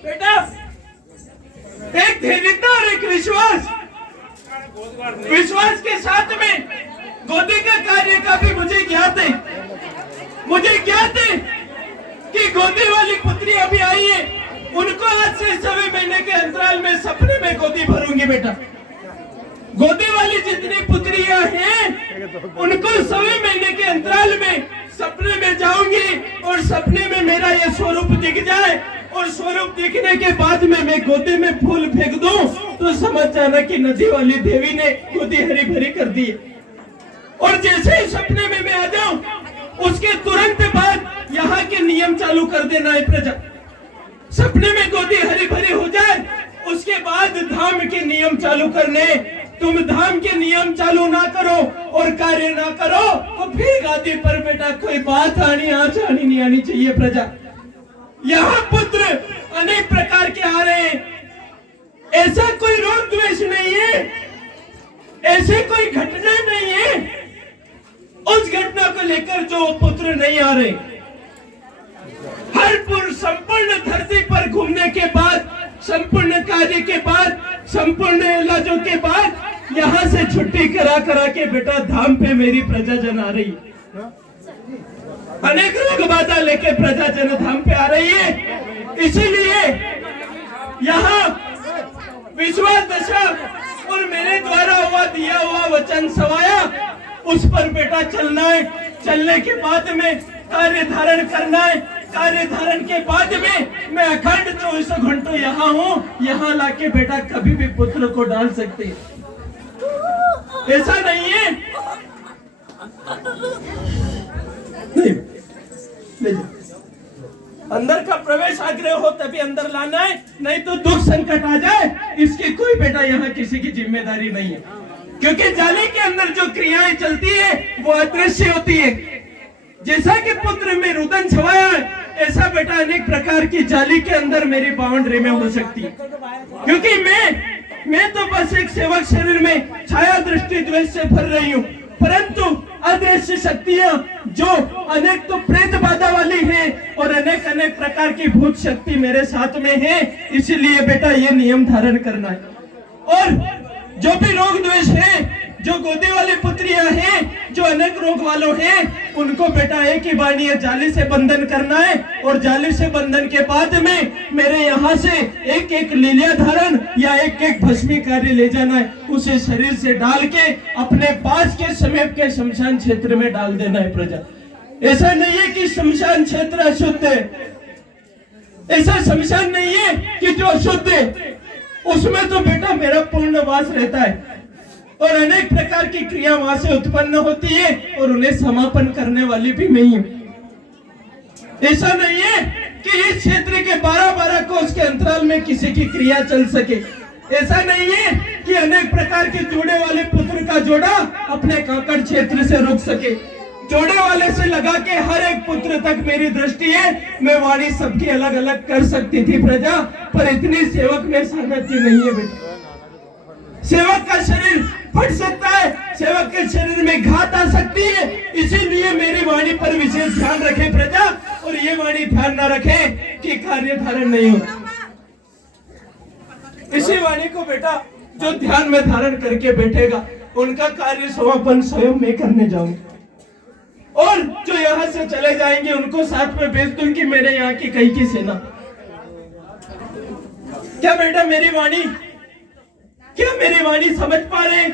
बेटा एक धैर्यता और एक विश्वास के साथ में गोदी का कार्य का भी मुझे ज्ञात है कि गोदी वाली पुत्री अभी आई है, उनको आज से 1.25 महीने के अंतराल में सपने में गोदी भरूंगी बेटा। गोदी वाली जितनी पुत्रियां हैं उनको 1.25 महीने के अंतराल में सपने में जाऊंगी और सपने में मेरा ये स्वरूप दिख जाए और स्वरूप दिखने के बाद में मैं गोदी में फूल फेंक दूं तो समझ जाना कि नदी वाली देवी ने गोदी हरी भरी कर दी। और जैसे ही सपने में मैं आ जाऊं उसके तुरंत बाद यहाँ के नियम चालू कर देना है प्रजा। सपने में गोदी हरी भरी हो जाए उसके बाद धाम के नियम चालू करने। तुम धाम के नियम चालू ना करो और कार्य ना करो तो फिर गादी पर बेटा कोई बात आनी नहीं आनी चाहिए प्रजा। यहाँ पुत्र अनेक प्रकार के आ रहे हैं, ऐसा कोई रोग द्वेष नहीं है, ऐसे कोई घटना नहीं है उस घटना को लेकर जो पुत्र नहीं आ रहे। हर पुरुष संपूर्ण धरती पर घूमने के बाद, संपूर्ण कार्य के बाद, संपूर्ण इलाजों के बाद यहाँ से छुट्टी करा के बेटा धाम पे मेरी प्रजा जन आ रही है। अनेक रोग बाधा लेके प्रजा जन धाम पे आ रही है। इसीलिए यहाँ विश्वास दशा और मेरे द्वारा दिया हुआ वचन सवाया उस पर बेटा चलना है। चलने के बाद में कार्य धारण करना है। कार्य धारण के बाद में मैं अखंड 24 घंटों यहाँ हूँ। यहाँ लाके बेटा कभी भी पुत्र को डाल सकते हैं, ऐसा नहीं है। नहीं, अंदर का प्रवेश आग्रह हो तभी अंदर लाना है, नहीं तो दुख संकट आ जाए इसकी कोई बेटा यहाँ किसी की जिम्मेदारी नहीं है। क्योंकि जाली के अंदर जो क्रियाएं चलती है वो अदृश्य होती है। जैसा कि पुत्र में रुदन छवाया है ऐसा बेटा अनेक प्रकार की जाली के अंदर मेरी बाउंड्री में हो सकती है। क्योंकि मैं तो बस एक सेवक शरीर में छाया दृष्टि द्वेष से भर रही हूँ, परंतु अदृश्य शक्तियाँ जो अनेक तो प्रेत बाधा वाली हैं और अनेक प्रकार की भूत शक्ति मेरे साथ में है। इसीलिए बेटा ये नियम धारण करना है। और जो भी रोग द्वेष है, जो गोदी वाली पुत्रियां हैं, जो अनेक रोग वालों हैं, उनको बेटा एक ही बाणी है, जाली से बंधन करना है। और जाली से बंधन के बाद में मेरे यहाँ से एक लीलिया धारण या एक भस्मी कार्य ले जाना है, उसे शरीर से डाल के अपने पास के समीप के शमशान क्षेत्र में डाल देना है प्रजा। ऐसा नहीं है कि शमशान क्षेत्र अशुद्ध है, ऐसा शमशान नहीं है कि जो अशुद्ध है उसमें तो बेटा मेरा पूर्ण वास रहता है और अनेक प्रकार की क्रिया वहां से उत्पन्न होती है और उन्हें समापन करने वाली भी मैं हूं। ऐसा नहीं है कि इस क्षेत्र के 12 कोस के अंतराल में किसी की क्रिया चल सके। ऐसा नहीं है कि अनेक प्रकार के जोड़े वाले पुत्र का जोड़ा अपने काकड़ क्षेत्र से रुक सके। जोड़े वाले से लगा के हर एक पुत्र तक मेरी दृष्टि है। मैं वाणी सबकी अलग अलग कर सकती थी प्रजा, पर इतनी सेवक में सामर्थ्य नहीं है बेटा। सेवक का शरीर फट सकता है, सेवक के शरीर में घात आ सकती है। इसीलिए मेरी वाणी पर विशेष ध्यान रखे प्रजा, और ये वाणी ध्यान न रखे कि कार्य धारण नहीं हो। इसी वाणी को बेटा जो ध्यान में धारण करके बैठेगा उनका कार्य समापन स्वयं मैं करने जाऊंगा। और जो यहाँ से चले जाएंगे उनको साथ में भेज दूंगी मेरे यहाँ की कई की सेना। क्या बेटा मेरी वाणी समझ पा रहे हैं?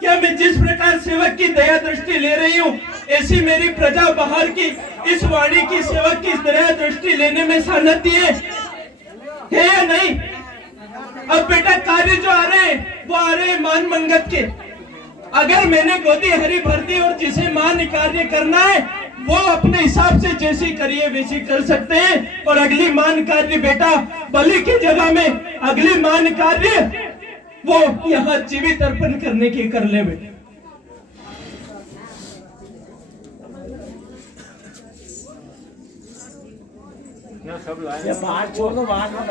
क्या मैं जिस प्रकार सेवक की दया दृष्टि ले रही हूँ ऐसी मेरी प्रजा बाहर की इस वाणी की सेवक की दया दृष्टि लेने में सामर्थ्य है या नहीं? अब बेटा कार्य जो आ रहे हैं वो आ रहे हैं मान मंगत के। अगर मैंने गोदी हरी भर दी और जिसे मान कार्य करना है वो अपने हिसाब से जैसी करिए वैसी कर सकते हैं। और अगली मान कार्य बेटा बलि की जगह में अगली मान कार्य वो यहाँ जीवित अर्पण करने की कर ले बेटा। ये बाहर छोड़ दो, बाहर मत